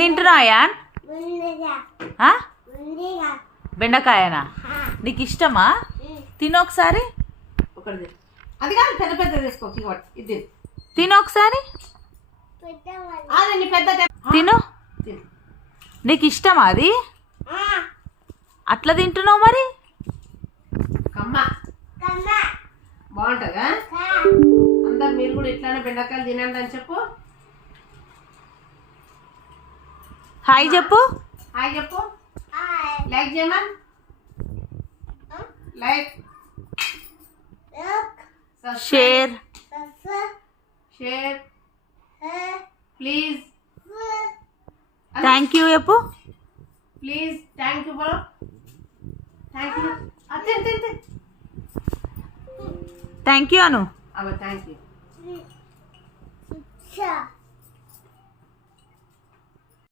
తింటున్నాయా? బెండకాయనా? నీకు ఇష్టమా? తినొకసారి. అది కాదు, పెద్ద పెద్ద తీసుకో. ఇది తినొకసారి. తిను. నీకు ఇష్టమా అది? అట్లా తింటున్నావు మరి? బాగుంటుందా? అందరు మీరు కూడా ఇట్లానే బెండకాయలు తినండి అని చెప్పు. హాయ్ చెప్పు. హాయ్ చెప్పు. లైక్ చేయమా. Like, share please. Thank you చెప్పు. ప్లీజ్ థ్యాంక్ యూ బోలో. Thank you. అంతే. థ్యాంక్ యూ అను. Thank you.